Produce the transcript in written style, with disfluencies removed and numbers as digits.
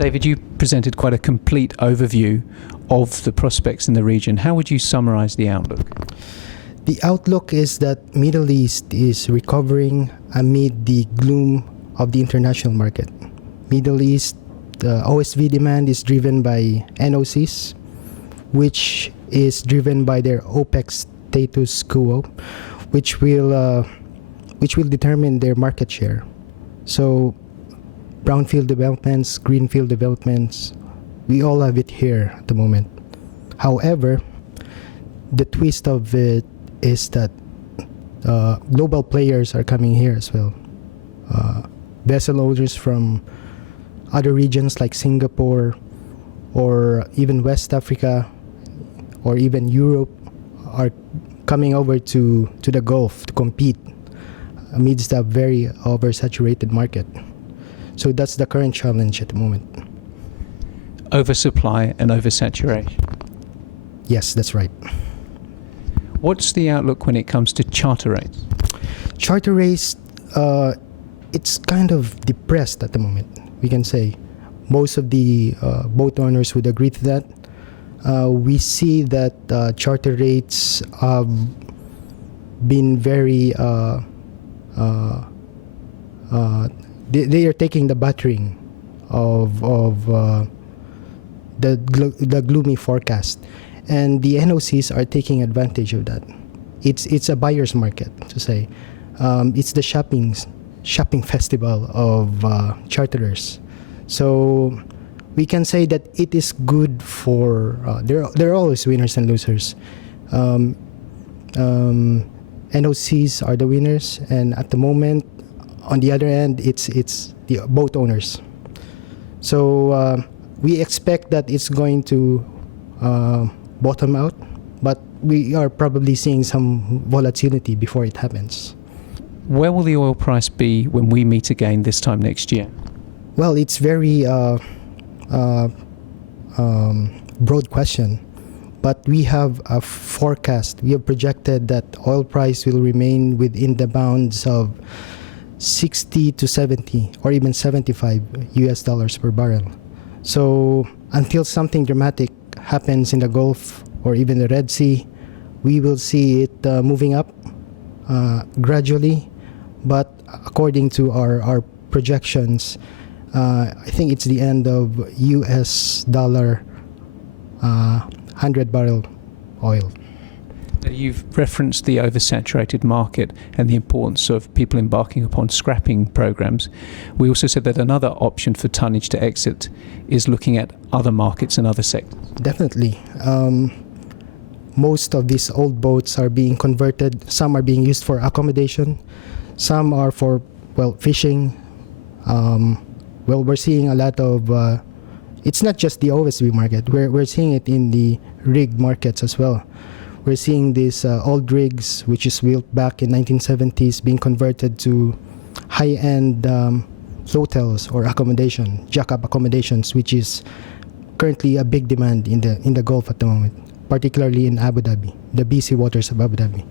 David, you presented quite a complete overview of the prospects in the region. How would you summarize the outlook? The outlook is that Middle East is recovering amid the gloom of the international market. Middle East OSV demand is driven by NOCs, which is driven by their OPEC status quo, which will determine their market share. So brownfield developments, greenfield developments, we all have it here at the moment. However, the twist of it is that global players are coming here as well. Vessel owners from other regions like Singapore or even West Africa or even Europe are coming over to the Gulf to compete amidst a very oversaturated market. So that's the current challenge at the moment. Oversupply and oversaturation. Yes, that's right. What's the outlook when it comes to charter rates? Charter rates, it's kind of depressed at the moment, we can say. Most of the boat owners would agree to that. We see that charter rates have been very they are taking the battering of the gloomy forecast, and the NOCs are taking advantage of that. It's a buyer's market, to say. It's the shopping festival of charterers. So we can say that it is good for there are always winners and losers. NOCs are the winners, and at the moment, on the other end, it's the boat owners. So we expect that it's going to bottom out, but we are probably seeing some volatility before it happens. Where will the oil price be when we meet again this time next year? Well, it's very broad question, but we have a forecast. We have projected that oil price will remain within the bounds of 60 to 70 or even 75 US dollars per barrel. So until something dramatic happens in the Gulf or even the Red Sea, we will see it moving up gradually. But according to our projections, I think it's the end of US dollar 100 barrel oil. You've referenced the oversaturated market and the importance of people embarking upon scrapping programs. We also said that another option for tonnage to exit is looking at other markets and other sectors. Definitely. Most of these old boats are being converted. Some are being used for accommodation. Some are for, fishing. We're seeing a lot of... it's not just the OSV market. We're seeing it in the rig markets as well. We're seeing these old rigs, which is built back in 1970s, being converted to high-end hotels or accommodation, jack-up accommodations, which is currently a big demand in the Gulf at the moment, particularly in Abu Dhabi, the BC waters of Abu Dhabi.